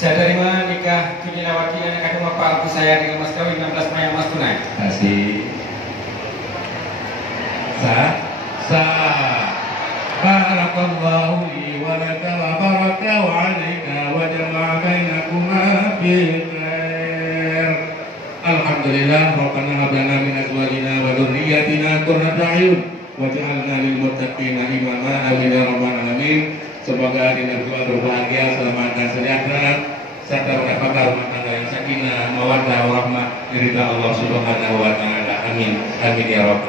Saya terima nikah Kinilawati anak kandung Bapak Agus saya dengan mas kawin 16 Mei mas tunai. Kasih. Barakallahu li wa laka wa baraka wa alaika wa jama'a bainakuma bil khair. Alhamdulillah rabbana hab lana min azwajina wa dhurriyyatina qurrata a'yun waj'alna lil muttaqina imama. Amin ya rabbal alamin. Semoga dengan doa berbahagia, selamat dan sejahtera serta mendapatkan rumah tangga yang sakinah, mawaddah warahmah, ridha Allah Subhanahu wa taala. Amin. Amin ya rabbal